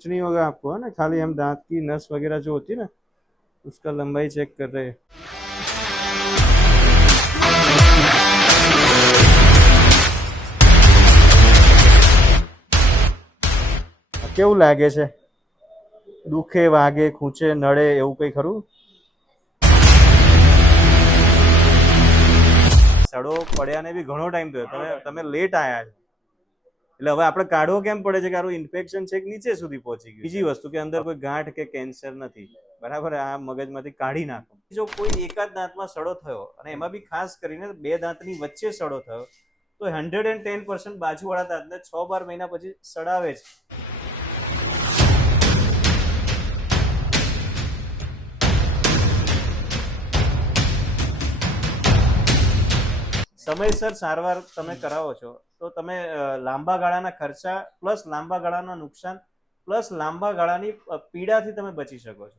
कुछ नहीं होगा आपको, है ना। खाली हम दांत की नस वगैरह जो होती है ना, उसका लंबाई चेक कर रहे हैं। કેવું લાગે છે? દુખે, વાગે, ખૂંચે, નડે એવું કઈ ખરું? સડો પડ્યાને બી ઘણો ટાઈમ થયો, તમે લેટ આયા છો, એટલે હવે આપણે કાઢવો કેમ પડે છે કે આનું ઇન્ફેક્શન છે કે નીચે સુધી પહોંચી ગયું. બીજી વસ્તુ કે અંદર કોઈ ગાંઠ કે કેન્સર નથી, બરાબર. આ મગજમાંથી કાઢી નાખો. જો કોઈ એકાદ દાંતમાં સડો થયો અને એમાં બી ખાસ કરીને બે દાંતની વચ્ચે સડો થયો તો 110% બાજુવાળા દાંતને 6-12 મહિના પછી સડાવે છે. સમયસર સારવાર તમે કરાવો છો તો તમે લાંબા ગાળાના ખર્ચા પ્લસ લાંબા ગાળાના નુકસાન પ્લસ લાંબા ગાળાની પીડાથી તમે બચી શકો છો.